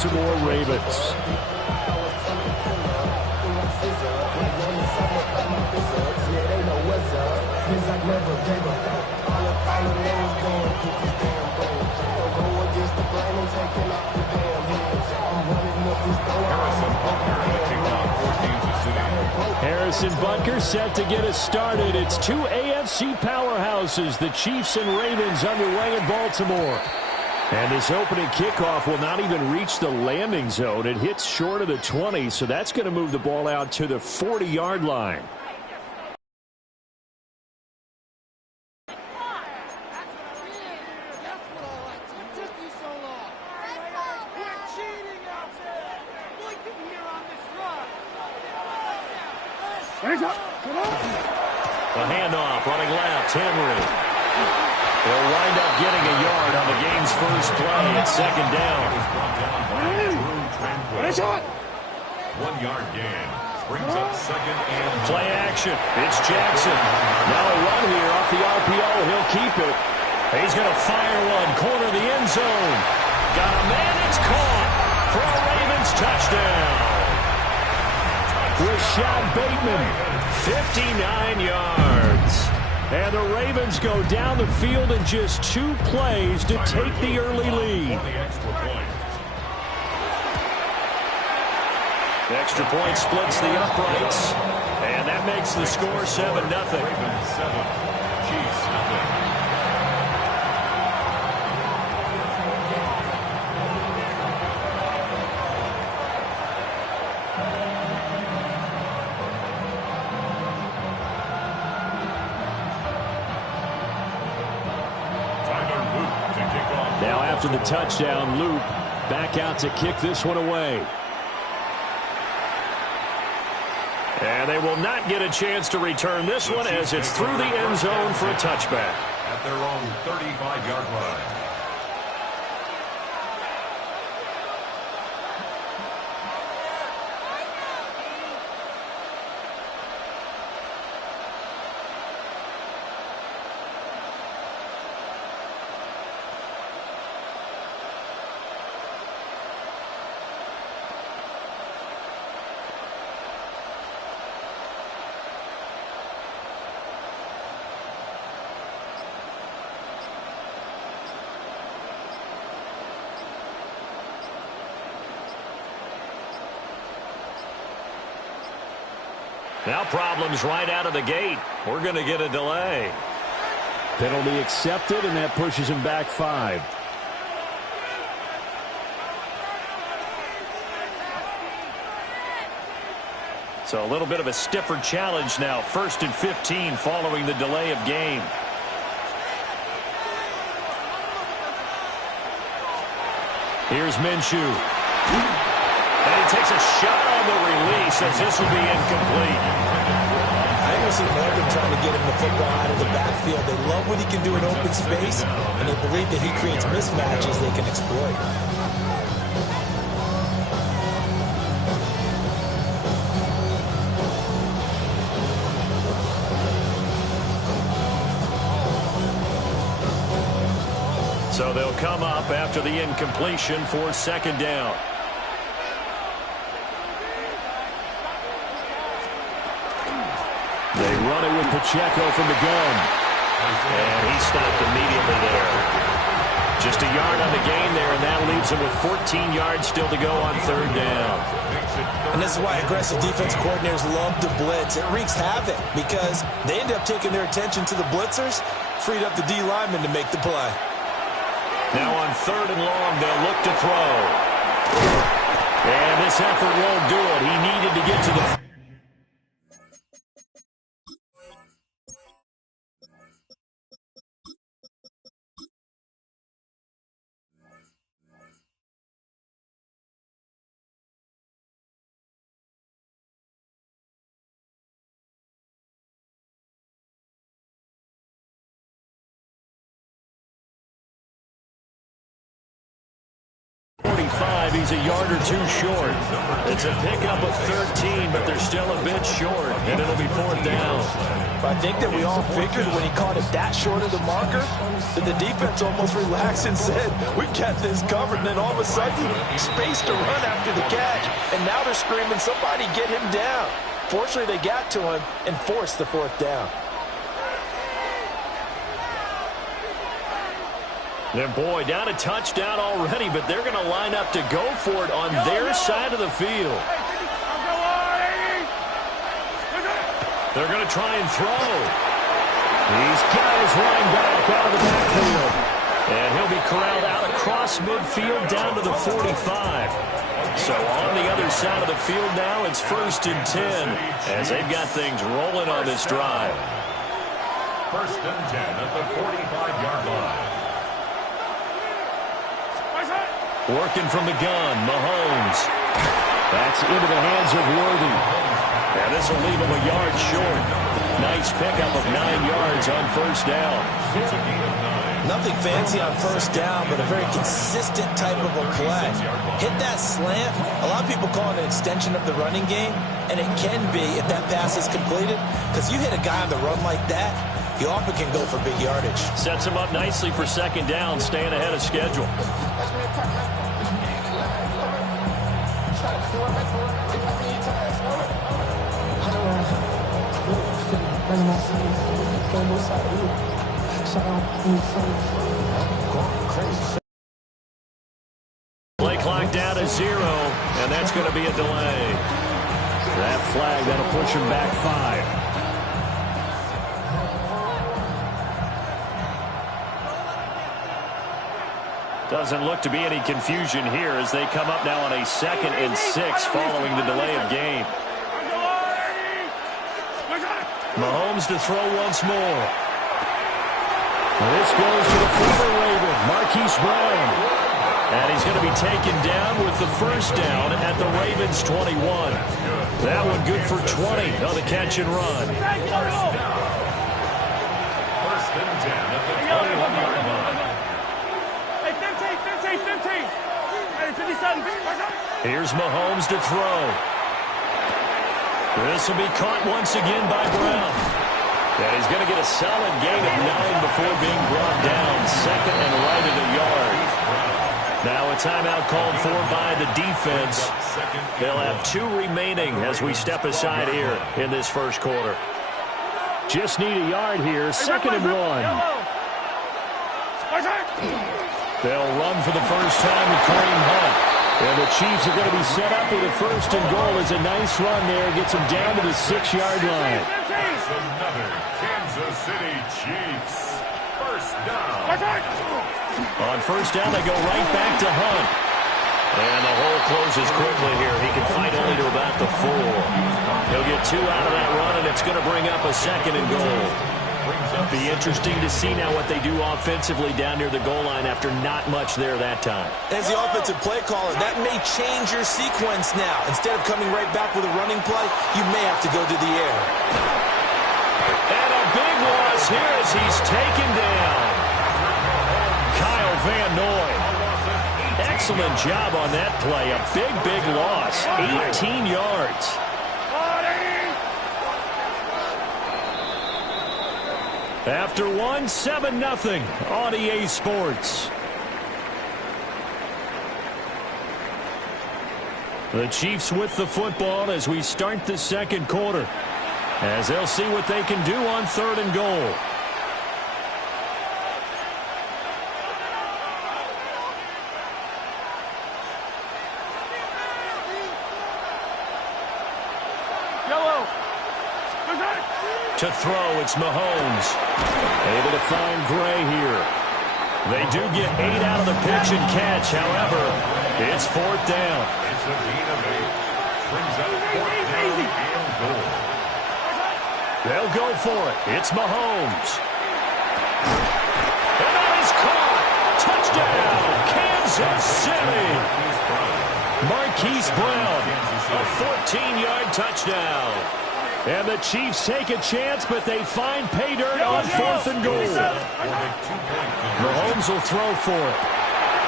Baltimore Ravens. Harrison Butker set to get us started. It's two AFC powerhouses, the Chiefs and Ravens, underway in Baltimore. And this opening kickoff will not even reach the landing zone. It hits short of the 20, so that's going to move the ball out to the 40-yard line. A handoff, running left, Henry. They'll wind up getting a yard on the game's first play. It's second down. 1 yard gain. Brings up second and play action. It's Jackson. Now a run here off the RPO. He'll keep it. He's going to fire one. Corner of the end zone. Got a man. It's caught for a Ravens touchdown. Rashad Bateman, 59 yards. And the Ravens go down the field in just 2 plays to take the early lead. The extra point splits the uprights, and that makes the score 7-0. Ravens 7, Chiefs 0. Now after the touchdown, Loop back out to kick this one away. And they will not get a chance to return this one as it's through the end zone for a touchback. At their own 35-yard line. Now problems right out of the gate. We're going to get a delay. Penalty accepted, and that pushes him back 5. So a little bit of a stiffer challenge now. 1st and 15 following the delay of game. Here's Minshew. And he takes a shot on the release as this will be incomplete. I think we'll see more of them trying to get him the football out of the backfield. They love what he can do in open space, and they believe that he creates mismatches they can exploit. So they'll come up after the incompletion for second down. They run it with Pacheco from the gun. And he stopped immediately there. Just a yard on the gain there, and that leaves him with 14 yards still to go on 3rd down. And this is why aggressive defense coordinators love to blitz. It wreaks havoc because they end up taking their attention to the blitzers, freed up the D lineman to make the play. Now on 3rd and long, they'll look to throw. And this effort won't do it. He needed to get to the... drive, he's a yard or two short. It's a pickup of 13, but they're still a bit short, and it'll be fourth down. I think that we all figured when he caught it that short of the marker that the defense almost relaxed and said, we got this covered. And then all of a sudden, space to run after the catch. And now they're screaming, somebody get him down. Fortunately, they got to him and forced the fourth down. And boy, down a touchdown already, but they're going to line up to go for it on their side of the field. They're going to try and throw. He's got his running back out of the backfield. And he'll be corralled out across midfield down to the 45. So on the other side of the field now, it's 1st and 10 as they've got things rolling on this drive. 1st and 10 at the 45-yard line. Working from the gun, Mahomes. That's into the hands of Worthy. And this will leave him a yard short. Nice pickup of 9 yards on 1st down. Nothing fancy on 1st down, but a very consistent type of a play. Hit that slant. A lot of people call it an extension of the running game, and it can be if that pass is completed. Because you hit a guy on the run like that, he often can go for big yardage. Sets him up nicely for 2nd down, staying ahead of schedule. Play clock down to 0, and that's going to be a delay. That flag, that'll push him back 5. Doesn't look to be any confusion here as they come up now on a 2nd and 6 following the delay of game. Mahomes to throw once more. This goes to the former Raven, Marquise Brown. And he's going to be taken down with the 1st down at the Ravens' 21. That one good for 20 on the catch and run. 1st and 10 at the 21-yard line. Here's Mahomes to throw. This will be caught once again by Brown. And he's going to get a solid gain of 9 before being brought down. 2nd and right at a yard. Now a timeout called for by the defense. They'll have 2 remaining as we step aside here in this 1st quarter. Just need a yard here. 2nd and 1. They'll run for the first time with Kareem Hunt. And the Chiefs are going to be set up with a 1st and goal. It's a nice run there. Gets them down to the 6-yard line. Another Kansas City Chiefs 1st down. On 1st down, they go right back to Hunt. And the hole closes quickly here. He can fight only to about the 4. He'll get 2 out of that run, and it's going to bring up a 2nd and goal. Be interesting to see now what they do offensively down near the goal line after not much there that time. As the offensive play caller, that may change your sequence now. Instead of coming right back with a running play, you may have to go to the air. And a big loss here as he's taken down. Kyle Van Noy. Excellent job on that play. A big, big loss. 18 yards. After 1, 7-0 on EA Sports. The Chiefs with the football as we start the 2nd quarter. As they'll see what they can do on 3rd and goal. To throw, it's Mahomes. Able to find Gray here. They do get 8 out of the pitch and catch. However, it's 4th down. It's a gain of 8. Brings up 4th down and goal. They'll go for it. It's Mahomes. And that is caught. Touchdown, Kansas City. Marquise Brown, a 14-yard touchdown. And the Chiefs take a chance, but they find pay dirt on 4th and goal. Mahomes will throw for it.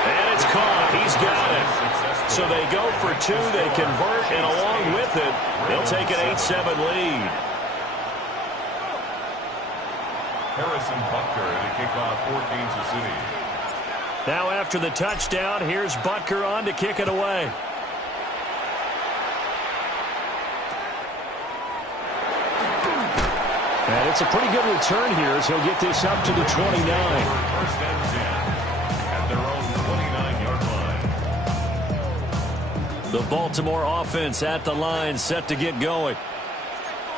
And it's caught. He's got it. So they go for two. They convert, and along with it, they'll take an 8-7 lead. Harrison Butker to kick off for Kansas City. Now after the touchdown, here's Butker on to kick it away. And it's a pretty good return here as he'll get this up to the 29. First and 10 at their own 29-yard line. The Baltimore offense at the line, set to get going.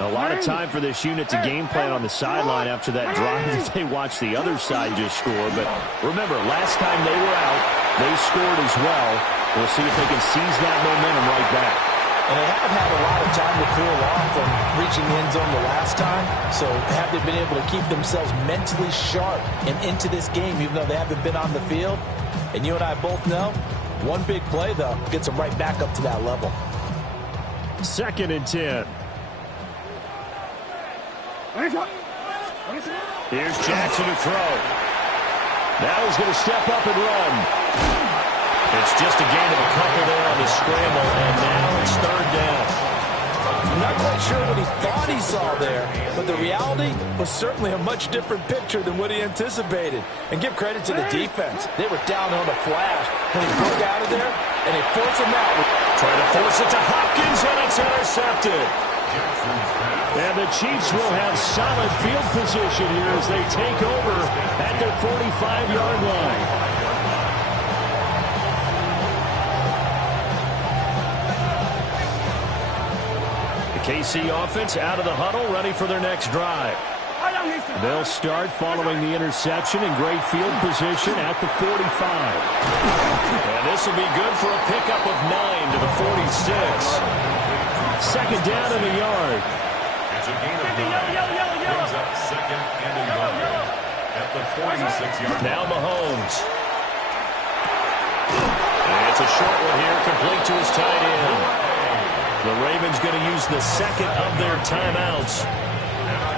A lot of time for this unit to game plan on the sideline after that drive that they watched the other side just score. But remember, last time they were out, they scored as well. We'll see if they can seize that momentum right back. And they haven't had a lot of time to cool off from reaching the end zone the last time. So have they been able to keep themselves mentally sharp and into this game, even though they haven't been on the field? And you and I both know, one big play, though, gets them right back up to that level. 2nd and 10. Here's Jackson to throw. Now he's going to step up and run. It's just a gain of a couple there on the scramble, and now it's 3rd down. I'm not quite sure what he thought he saw there, but the reality was certainly a much different picture than what he anticipated. And give credit to the defense. They were down on the flash when he broke out of there, and they forced him out. Trying to force it to Hopkins, and it's intercepted. And the Chiefs will have solid field position here as they take over at their 45-yard line. The KC offense out of the huddle, ready for their next drive. They'll start following the interception in great field position at the 45. And this will be good for a pickup of 9 to the 46. 2nd down and a yard. It's a gain of 9. Brings up 2nd and a yard at the 46-yard line. Now Mahomes. And it's a short one here, complete to his tight end. The Ravens going to use the 2nd of their timeouts.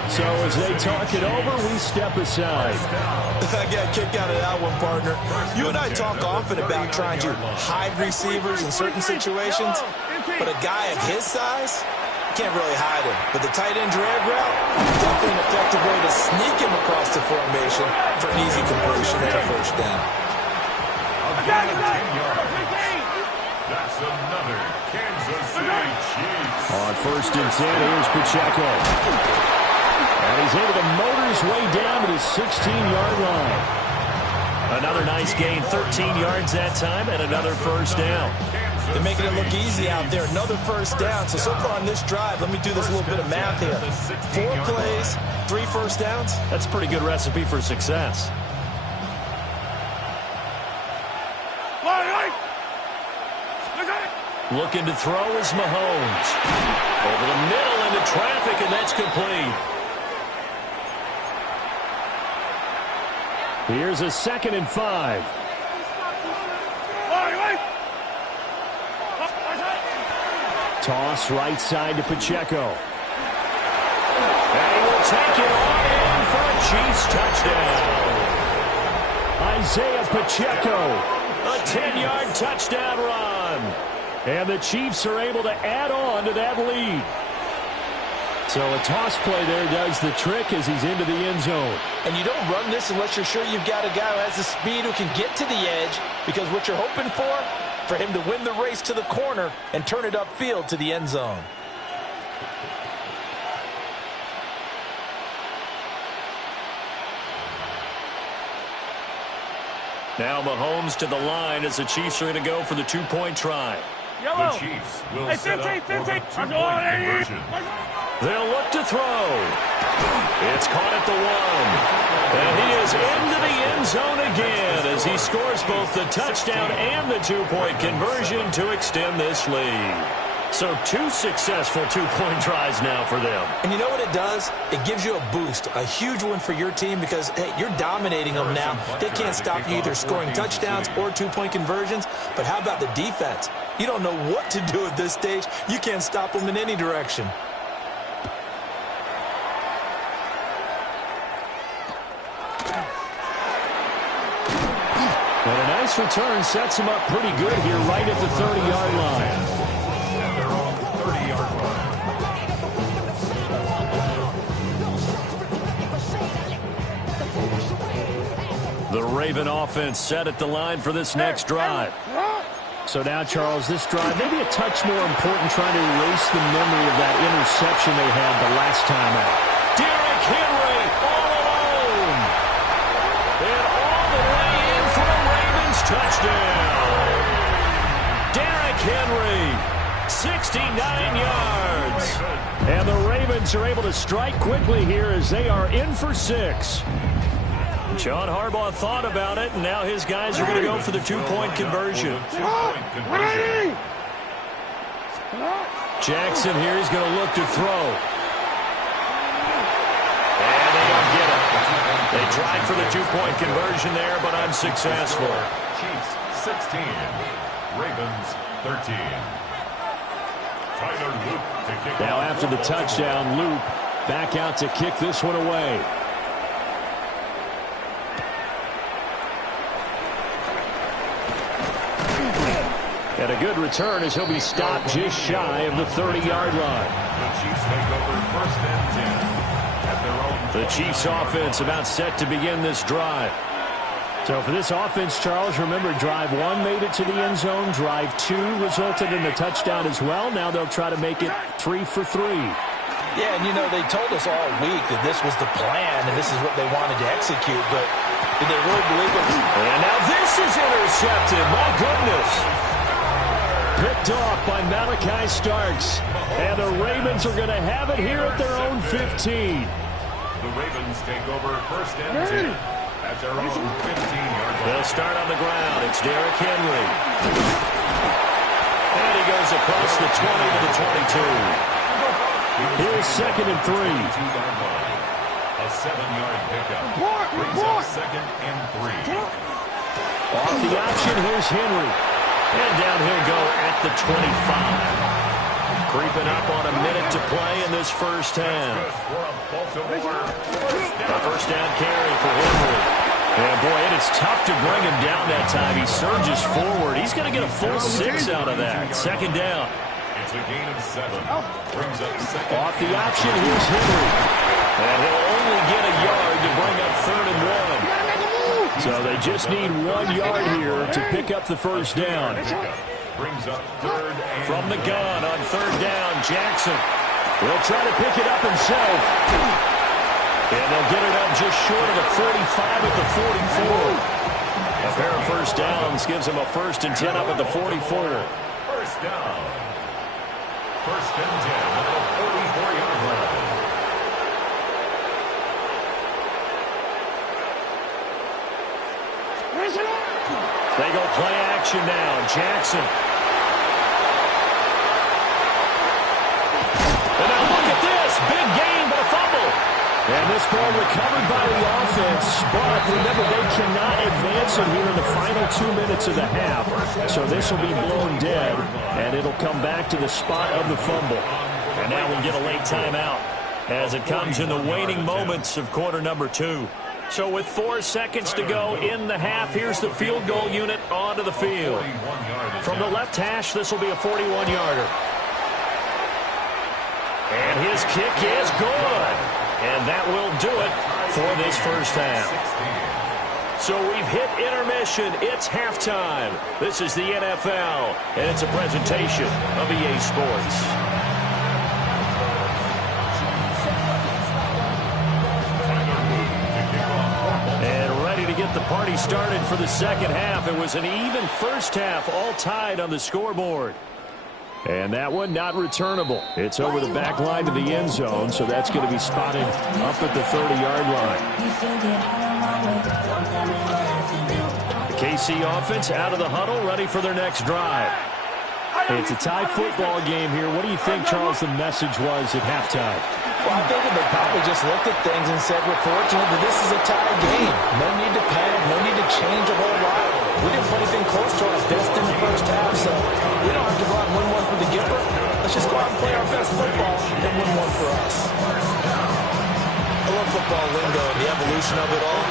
So as they talk it over, we step aside. I got a kick out of that one, partner. You and I talk often about trying to hide receivers in certain situations, but a guy of his size can't really hide him. But the tight end drag route, definitely an effective way to sneak him across the formation for an easy completion and a 1st down. Again, 10 yards. That's another Kansas City Chiefs. On 1st and 10, here's Pacheco. And he's able to motor his way down to the 16-yard line. Another nice gain, 13 yards that time, and another 1st down. They're making it look easy out there. Another 1st down. So far on this drive, let me do this little bit of math here. 4 plays, 3 1st downs. That's a pretty good recipe for success. Looking to throw is Mahomes. Over the middle into traffic, and that's complete. Here's a 2nd and 5. Toss right side to Pacheco. And he will take it all in for a Chiefs touchdown. Isaiah Pacheco, a 10-yard touchdown run. And the Chiefs are able to add on to that lead. So a toss play there does the trick as he's into the end zone. And you don't run this unless you're sure you've got a guy who has the speed who can get to the edge, because what you're hoping for him to win the race to the corner and turn it upfield to the end zone. Now Mahomes to the line as the Chiefs are going to go for the 2-point try. The Chiefs will set up for the 2-point conversion. They'll look to throw. It's caught at the 1. And he is into the end zone again as he scores both the touchdown and the 2-point conversion to extend this lead. So 2 successful 2-point tries now for them. And you know what it does? It gives you a boost, a huge one for your team because, hey, you're dominating them now. They can't stop you either scoring touchdowns or 2-point conversions. But how about the defense? You don't know what to do at this stage. You can't stop them in any direction. And a nice this return sets him up pretty good here right at the 30-yard line. At their own 30-yard line. The Raven offense set at the line for this next drive. So now, Charles, this drive maybe a touch more important, trying to erase the memory of that interception they had the last time out. Derrick Henry all alone. And all the way in for a Ravens touchdown. Derrick Henry, 69 yards. And the Ravens are able to strike quickly here as they are in for 6. John Harbaugh thought about it, and now his guys are going to go for the two-point conversion. Jackson here is going to look to throw. And they don't get it. They tried for the two-point conversion there, but unsuccessful. Chiefs 16, Ravens 13. Tyler Luke to kick Now off. after the touchdown, Luke back out to kick this one away. And a good return as he'll be stopped just shy of the 30-yard line. The Chiefs take over first and 10 at their own. The Chiefs offense about set to begin this drive. So for this offense, Charles, remember drive 1 made it to the end zone. Drive 2 resulted in a touchdown as well. Now they'll try to make it 3 for 3. Yeah, and you know, they told us all week that this was the plan and this is what they wanted to execute, but did they really believe it? And now this is intercepted. My goodness. Picked off by Malachi Starks. And the Ravens are going to have it here at their own 15. The Ravens take over first and 10 at their own 15-yard line. They'll start on the ground. It's Derrick Henry. And he goes across the 20 to the 22. Here's second and 3. A 7-yard pickup. Brings up second and 3. Off the option, here's Henry. And down he'll go at the 25. Creeping up on a minute to play in this first half. A first down carry for Henry. And boy, it is tough to bring him down that time. He surges forward. He's going to get a full 6 out of that. Second down. It's a gain of 7. Brings up second. Off the option, here's Henry. And he'll only get a yard to bring up third and 1. So they just need 1 yard here to pick up the first down. Brings up third and From the gun on third down, Jackson will try to pick it up himself. And they'll get it up just short of the 45 at the 44. A pair of first downs gives them a first and 10 up at the 44. first down. First and 10 at the 44-yard line. They go play action now. Jackson. And now look at this. Big gain, but a fumble. And this ball recovered by the offense. But remember, they cannot advance it here in the final 2 minutes of the half. So this will be blown dead, and it'll come back to the spot of the fumble. And now we'll get a late timeout as it comes in the waning moments of quarter number 2. So with 4 seconds to go in the half, here's the field goal unit onto the field. From the left hash, this will be a 41-yarder. And his kick is good. And that will do it for this first half. So we've hit intermission. It's halftime. This is the NFL, and it's a presentation of EA Sports. Get the party started for the second half. It was an even first half, all tied on the scoreboard. And that one not returnable. It's over the back line to the end zone, so that's going to be spotted up at the 30-yard line. The KC offense out of the huddle, ready for their next drive. It's a tie football game here. What do you think, Charles, the message was at halftime? Well, I think they probably just looked at things and said, we're fortunate that this is a tie game. No need to panic, no need to change a whole lot. We didn't put anything close to our best in the first half, so we don't have to go out and win one for the Gipper. Let's just go out and play our best football and win one for us. I love football lingo and the evolution of it all.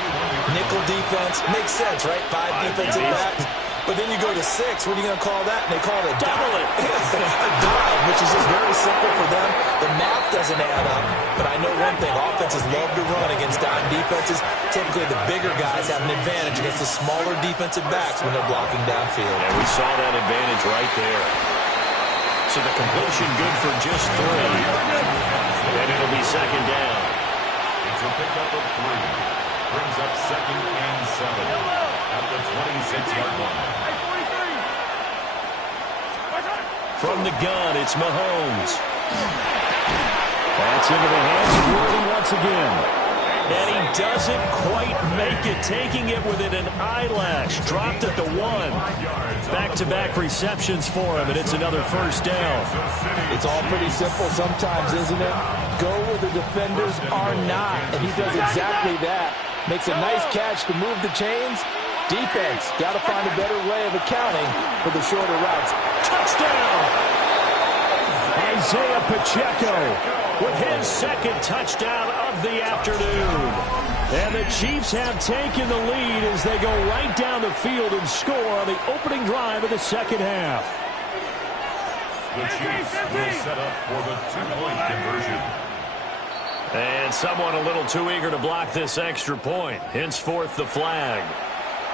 Nickel defense. Makes sense, right? 5 defensive backs. But then you go to 6. What are you going to call that? And they call it a double it. A dive, which is just very simple for them. The math doesn't add up. But I know one thing. Offenses love to run against dime defenses. Typically, the bigger guys have an advantage against the smaller defensive backs when they're blocking downfield. And we saw that advantage right there. So the completion good for just 3. And it'll be second down. It's a pickup of 3. Brings up 2nd and 7 at the 26-yard line. From the gun, it's Mahomes. That's into the hands of Worthy once again. And he doesn't quite make it, taking it within an eyelash. Dropped at the 1. Back-to-back receptions for him, and it's another first down. It's all pretty simple sometimes, isn't it? Go where the defenders are not, and he does exactly that. Makes a nice catch to move the chains. Defense, got to find a better way of accounting for the shorter routes. Touchdown! Isaiah Pacheco with his second touchdown of the afternoon. And the Chiefs have taken the lead as they go right down the field and score on the opening drive of the second half. The Chiefs will set up for the 2-point conversion. And someone a little too eager to block this extra point. Henceforth, the flag.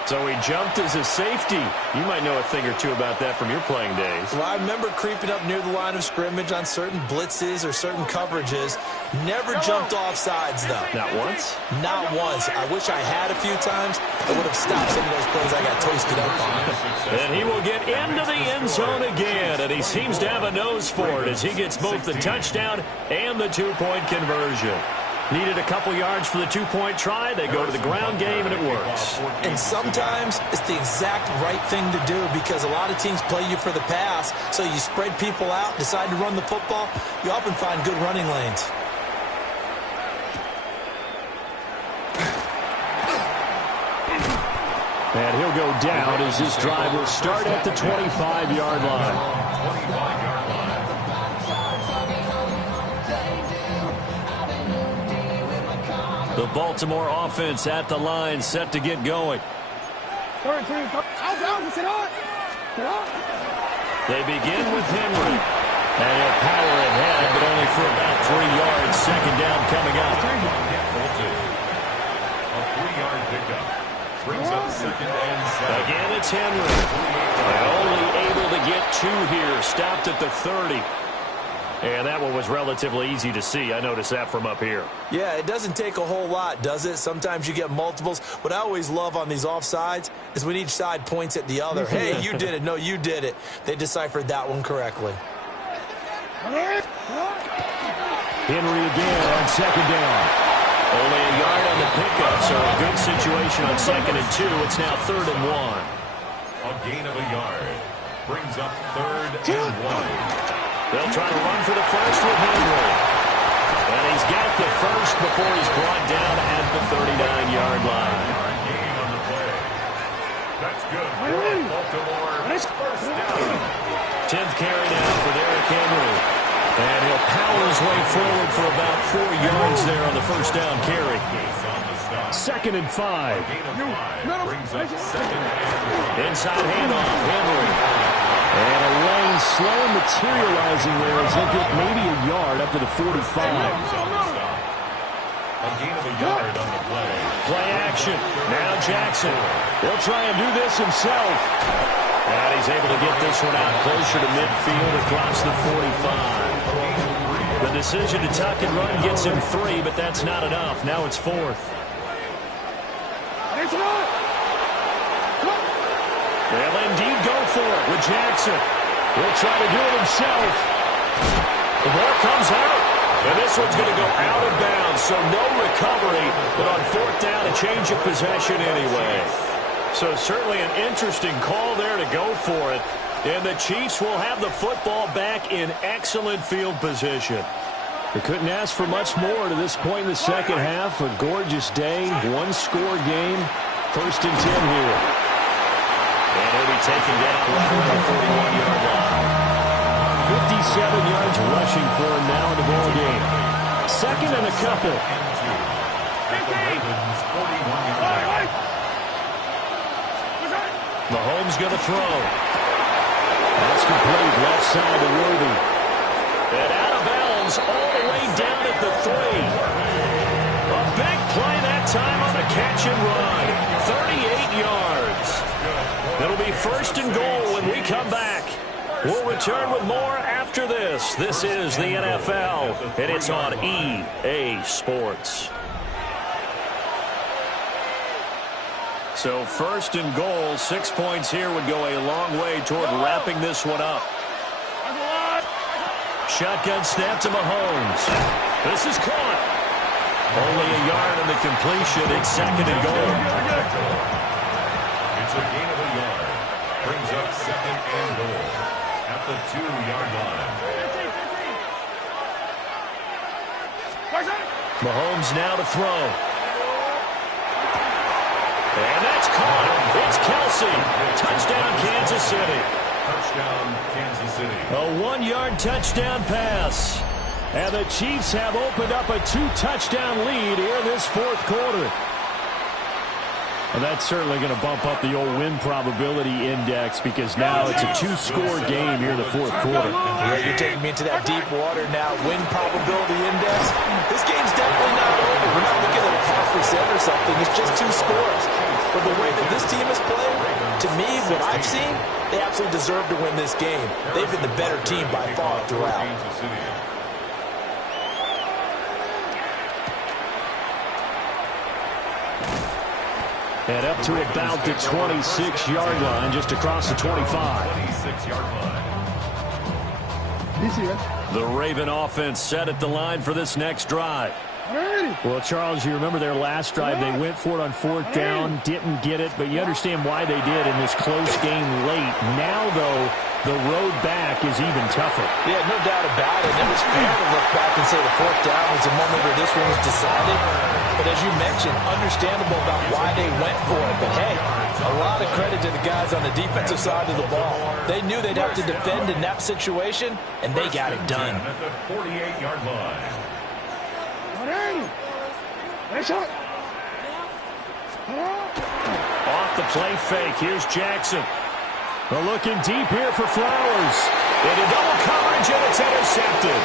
So he jumped as a safety. You might know a thing or two about that from your playing days. Well, I remember creeping up near the line of scrimmage on certain blitzes or certain coverages. Never jumped off sides, though. Not once? Not once. I wish I had a few times. I would have stopped some of those plays I got toasted up on. And he will get into the end zone again, and he seems to have a nose for it as he gets both the touchdown and the 2-point conversion. Needed a couple yards for the 2-point try. They go to the ground game, and it works. And sometimes it's the exact right thing to do because a lot of teams play you for the pass. So you spread people out, decide to run the football. You often find good running lanes. And he'll go down as this drive will start at the 25-yard line. The Baltimore offense at the line, set to get going. They begin with Henry. And he'll power ahead, but only for about 3 yards. Second down coming up. A 3-yard pickup. Brings up 2nd and 7. Again, it's Henry. And only able to get 2 here. Stopped at the 30. And that one was relatively easy to see. I noticed that from up here. Yeah, it doesn't take a whole lot, does it? Sometimes you get multiples. What I always love on these offsides is when each side points at the other. Hey, you did it. No, you did it. They deciphered that one correctly. Henry again on second down. Only a yard on the pickup, so a good situation on 2nd and 2. It's now 3rd and 1. A gain of a yard. Brings up 3rd and 1. They'll try to run for the first with Henry. And he's got the first before he's brought down at the 39-yard line. Gain on the play. That's good. Baltimore first down. 10th carry now for Derrick Henry. And he'll power his way forward for about 4 yards there on the first down carry. 2nd and 5. Gain of 5. Brings up 2nd and 1. Inside handoff, Henry. And a lane slow materializing there as he'll get maybe a yard up to the 45. A gain of a yard on the play. Play action. Now Jackson. He'll try and do this himself. And he's able to get this one out closer to midfield across the 45. The decision to tuck and run gets him 3, but that's not enough. Now it's 4th. They'll indeed go for it with Jackson. He'll try to do it himself. The ball comes out. And this one's going to go out of bounds, so no recovery. But on 4th down, a change of possession anyway. So certainly an interesting call there to go for it. And the Chiefs will have the football back in excellent field position. They couldn't ask for much more to this point in the second half. A gorgeous day, one-score game. 1st and 10 here. And he'll be taken down right at the 41-yard line. 57 yards rushing for him now in the ball game. 2nd and a couple. At the Ravens' 41-yard line. Mahomes going to throw. That's complete. Left side to Worthy. And out of bounds all the way down at the 3. A big play that time on the catch and run. 38 yards. It'll be 1st and goal when we come back. We'll return with more after this. This is the NFL, and it's on EA Sports. So 1st and goal, 6 points here would go a long way toward wrapping this one up. Shotgun snap to Mahomes. This is caught. Only a yard in the completion. It's 2nd and goal. It's a gain of a yard. Brings up 2nd and goal at the 2-yard line. Mahomes now to throw. And that's caught. It's Kelsey. Touchdown, Kansas City. Touchdown, Kansas City. A 1-yard touchdown pass. And the Chiefs have opened up a 2-touchdown lead here in this 4th quarter. Well, that's certainly going to bump up the old win probability index because now it's a 2-score game here in the 4th quarter. Yeah, you're taking me into that deep water now. Win probability index. This game's definitely not over. We're not looking at a 0.5% or something. It's just 2 scores. But the way that this team is playing, to me, what I've seen, they absolutely deserve to win this game. They've been the better team by far throughout. And up to about the 26-yard line, just across the 25. 26-yard line. The Raven offense set at the line for this next drive. Well, Charles, you remember their last drive. They went for it on 4th down, didn't get it, but you understand why they did in this close game late. Now, though, the road back is even tougher. Yeah, no doubt about it. It was fair to look back and say the 4th down was the moment where this one was decided. But as you mentioned, understandable about why they went for it. But, hey, a lot of credit to the guys on the defensive side of the ball. They knew they'd have to defend in that situation, and they got it done. At the 48-yard line. Off the play fake. Here's Jackson. They're looking deep here for Flowers. Into double coverage, and it's intercepted.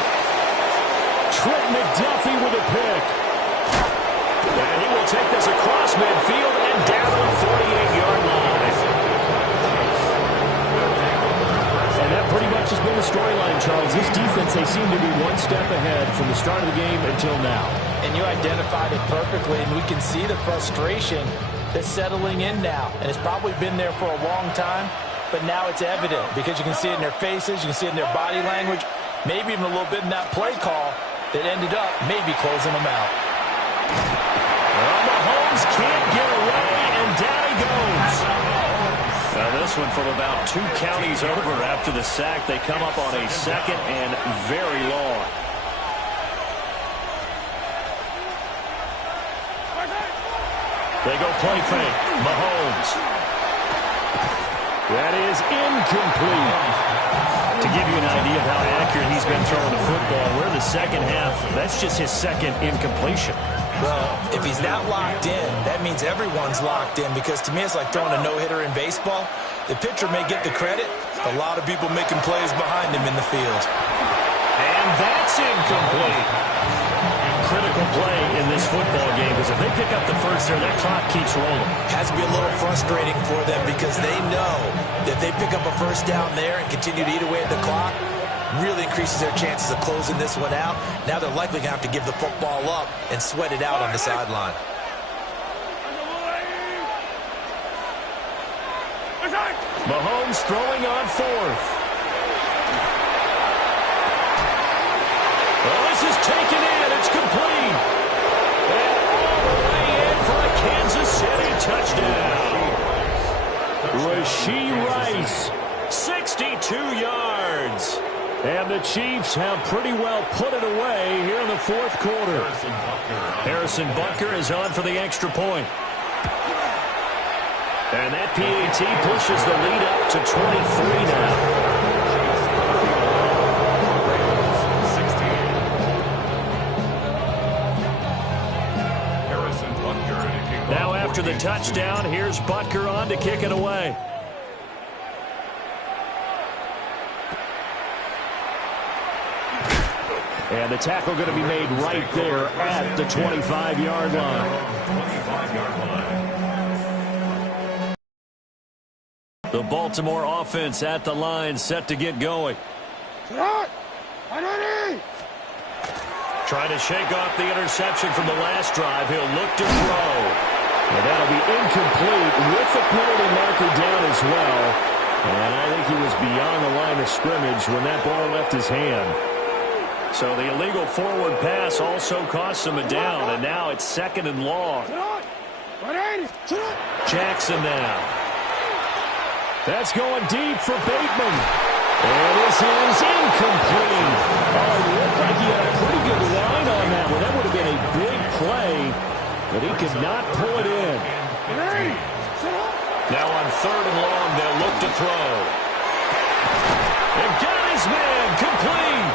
Trent McDuffie with a pick. And he will take this across midfield and down to the 48-yard line. And that pretty much has been the storyline, Charles. This defense, they seem to be one step ahead from the start of the game until now. And you identified it perfectly, and we can see the frustration that's settling in now. And it's probably been there for a long time, but now it's evident because you can see it in their faces, you can see it in their body language, maybe even a little bit in that play call that ended up maybe closing them out. Well, Mahomes can't get away, and down he goes. Now this one from about 2 counties over after the sack. They come up on a 2nd and very long. They go play fake. Mahomes. That is incomplete. To give you an idea of how accurate he's been throwing the football, we're in the 2nd half. That's just his 2nd incompletion. Well, if he's not locked in, that means everyone's locked in because to me it's like throwing a no-hitter in baseball. The pitcher may get the credit. A lot of people making plays behind him in the field. And that's incomplete. Critical play in this football game because if they pick up the first there, that clock keeps rolling. Has to be a little frustrating for them because they know that if they pick up a first down there and continue to eat away at the clock, really increases their chances of closing this one out. Now they're likely going to have to give the football up and sweat it out on the sideline. Mahomes throwing on 4th. Well, this is taken in. It's complete. And all the way in for a Kansas City touchdown. Rashee Rice, 62 yards. And the Chiefs have pretty well put it away here in the 4th quarter. Harrison Butker is on for the extra point. And that PAT pushes the lead up to 23 now. Harrison the touchdown. Here's Butker on to kick it away. And the tackle going to be made right there at the 25-yard line. 25-yard line. The Baltimore offense at the line, set to get going. Trying to shake off the interception from the last drive. He'll look to throw. And that'll be incomplete with the penalty marker down as well. And I think he was beyond the line of scrimmage when that ball left his hand. So the illegal forward pass also cost him a down, and now it's 2nd and long. Jackson now. That's going deep for Bateman. And this is incomplete. Oh, it looked like he had a pretty good line on that one. That would have been a big play, but he could not pull it in. Now on 3rd and long, they'll look to throw. And got his man complete.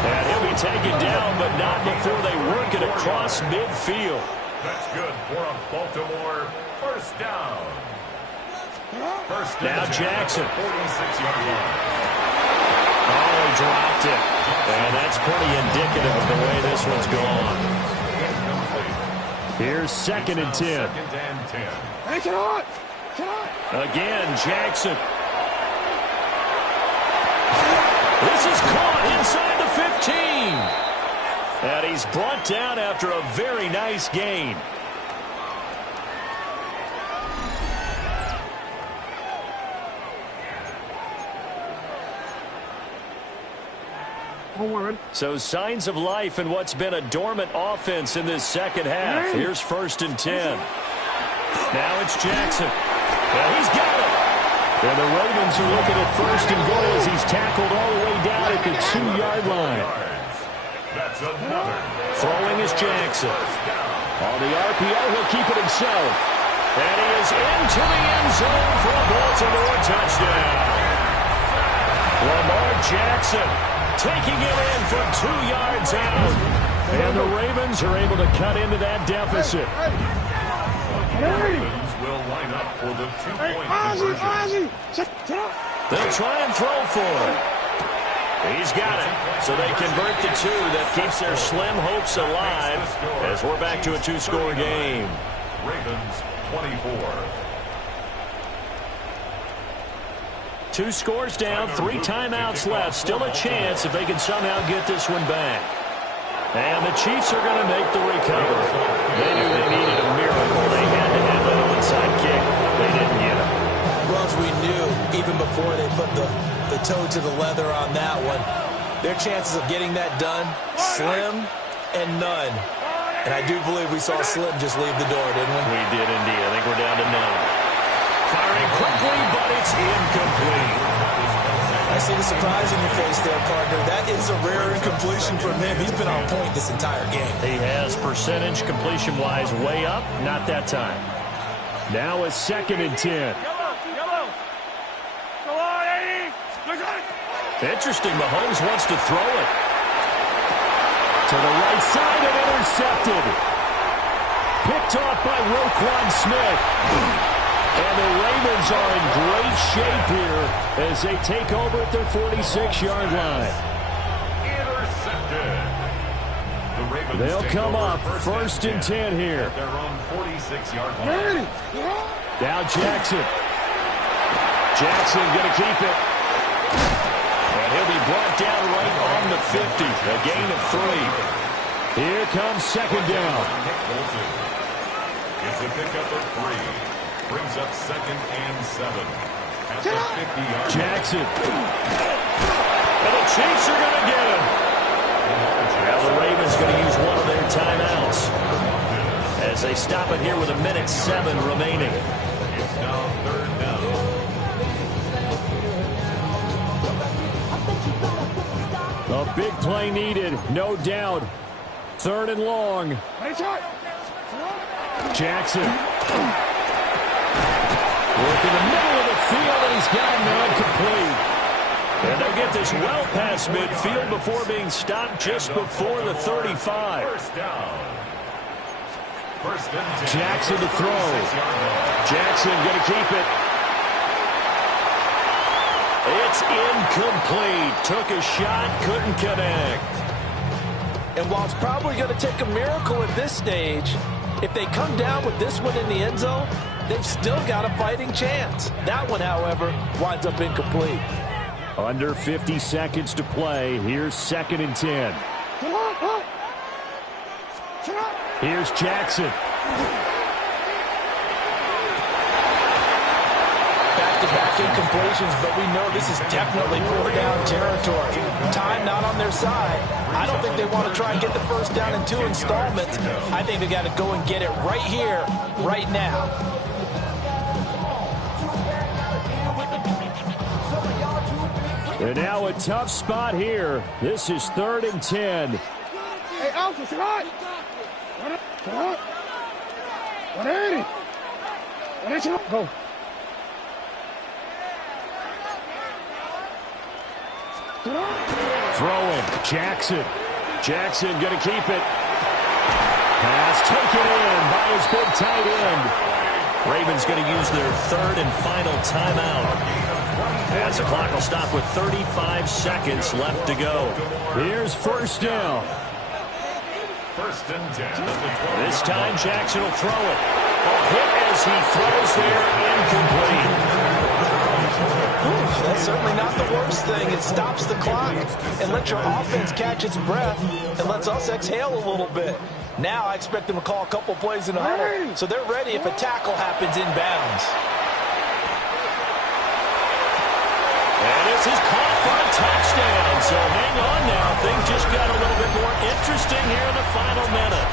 And he'll be taken down, but not before they work it across midfield. That's good for a Baltimore first down. Now Jackson. 46-yard line. Oh, he dropped it. And that's pretty indicative of the way this one's gone. Here's 2nd and 10. 2nd and 10. Again, Jackson. This is caught inside the 15. And he's brought down after a very nice gain. So signs of life in what's been a dormant offense in this second half. Here's 1st and 10. Now it's Jackson. And he's got it. And the Ravens are looking at 1st and goal as he's tackled all the way down at the 2-yard line. That's another. Throwing is Jackson. On the RPO, he'll keep it himself. And he is into the end zone for a Baltimore touchdown. Lamar Jackson taking it in from 2 yards out. And the Ravens are able to cut into that deficit. The Ravens will line up for the 2-point conversion. They'll try and throw for it. He's got it. So they convert the 2. That keeps their slim hopes alive as we're back to a 2-score game. Ravens 24. 2 scores down, 3 timeouts left. Still a chance if they can somehow get this one back. And the Chiefs are going to make the recovery. They knew they needed a miracle. They had to have an onside kick. They didn't get it. Well, as we knew, even before they put the toe to the leather on that one, their chances of getting that done, slim and none. And I do believe we saw Slim just leave the door, didn't we? We did indeed. I think we're down to none. Firing quickly, but it's incomplete. I see the surprise in your face there, partner. That is a rare incompletion from him. He's been on point this entire game. He has percentage completion-wise way up. Not that time. Now it's 2nd and 10. Interesting. Mahomes wants to throw it. To the right side and intercepted. Picked off by Roquan Smith. And the Ravens are in great shape here as they take over at their 46-yard line. Intercepted. The Ravens They'll come up 1st and 10 here. At their own 46-yard line. Now Jackson. Jackson going to keep it. And he'll be brought down right on the 50. A gain of 3. Here comes 2nd down. It's a pickup of 3. Brings up 2nd and 7. At the 50-yard line. Jackson. And the Chiefs are going to get him. Now the Ravens going to use one of their timeouts as they stop it here with 1:07 remaining. It's now 3rd down. A big play needed, no doubt. 3rd and long. Jackson. Work in the middle of the field, and he's got non-complete. And they'll get this well past midfield before being stopped just before the 35. First down. First and 10. Jackson to throw. Jackson going to keep it. It's incomplete. Took a shot, couldn't connect. And while it's probably going to take a miracle at this stage, if they come down with this one in the end zone, they've still got a fighting chance. That one, however, winds up incomplete. Under 50 seconds to play. Here's 2nd and 10. Here's Jackson. Back-to-back incompletions, but we know this is definitely 4-down territory. Time not on their side. I don't think they want to try and get the first down in 2 installments. I think they got to go and get it right here, right now. And now a tough spot here. This is 3rd and 10. Hey, Alpha, sit right. What are you? Go. Throwing. Jackson. Jackson going to keep it. Pass taken in by his big tight end. Ravens going to use their 3rd and final timeout. As the clock will stop with 35 seconds left to go. Here's 1st down. First and 10. This time Jackson will throw it. A hit as he throws there, incomplete. That's certainly not the worst thing. It stops the clock and lets your offense catch its breath and lets us exhale a little bit. Now I expect them to call a couple plays in a huddle, so they're ready if a tackle happens inbounds. And this is caught for a touchdown. So hang on now. Things just got a little bit more interesting here in the final minute.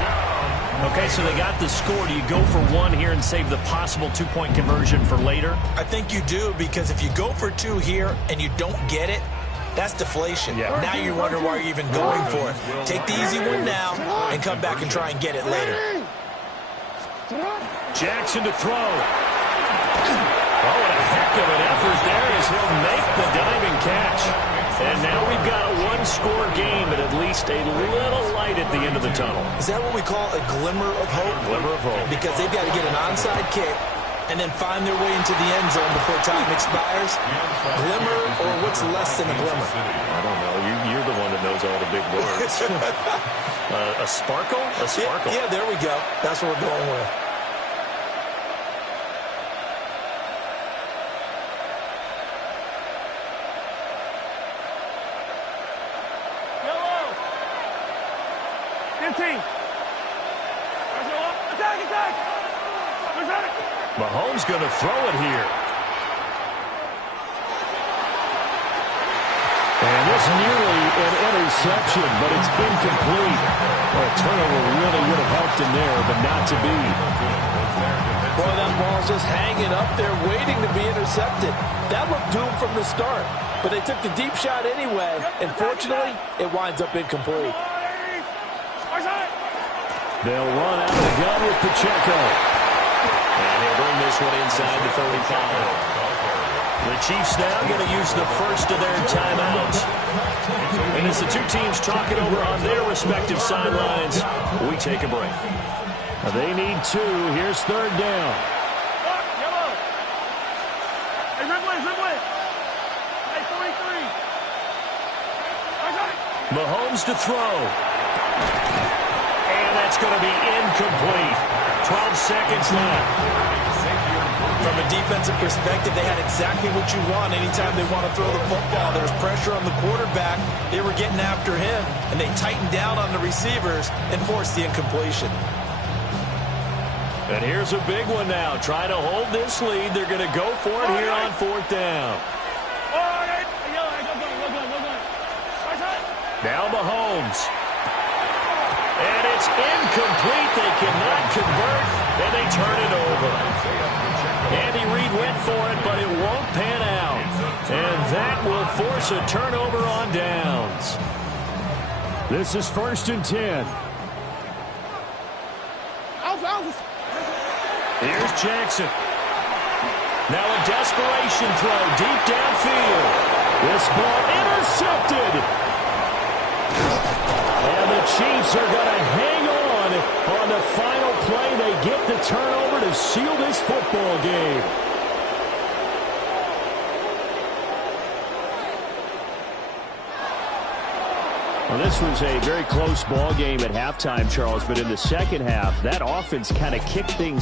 Okay, so they got the score. Do you go for 1 here and save the possible 2-point conversion for later? I think you do, because if you go for 2 here and you don't get it, that's deflation. Yeah. Now you wonder why you're even going for it. Take the easy one now and come back and try and get it later. Jackson to throw. Oh, what a heck of an effort there as he'll make the diving catch. And now we've got a 1-score game, but at least a little light at the end of the tunnel. Is that what we call a glimmer of hope? Glimmer of hope. Because they've got to get an onside kick and then find their way into the end zone before time expires. Glimmer, or what's less than a glimmer? I don't know. You're the one that knows all the big words. A sparkle? A sparkle. Yeah, there we go. That's what we're going with. Mahomes going to throw it here. And this nearly an interception, but it's incomplete. Well, a turnover really would have helped him there, but not to be. Boy, that ball's just hanging up there, waiting to be intercepted. That looked doomed from the start, but they took the deep shot anyway, and fortunately, it winds up incomplete. They'll run out of the gun with Pacheco. And he'll bring this one inside the 35. The Chiefs now going to use the first of their timeouts. And as the two teams talk it over on their respective sidelines, we take a break. They need 2. Here's 3rd down. Mahomes to throw. And that's going to be incomplete. 12 seconds left. From a defensive perspective, they had exactly what you want anytime they want to throw the football. There was pressure on the quarterback. They were getting after him, and they tightened down on the receivers and forced the incompletion. And here's a big one now. Trying to hold this lead. They're going to go for it here on 4th down. Now Mahomes. And it's incomplete. They cannot convert, and they turn it over. Andy Reid went for it, but it won't pan out. And that will force a turnover on downs. This is 1st and 10. Here's Jackson. Now a desperation throw deep downfield. This ball intercepted. And the Chiefs are going to hang on run. On the final play, they get the turnover to seal this football game. Well, this was a very close ball game at halftime, Charles, but in the second half, that offense kind of kicked things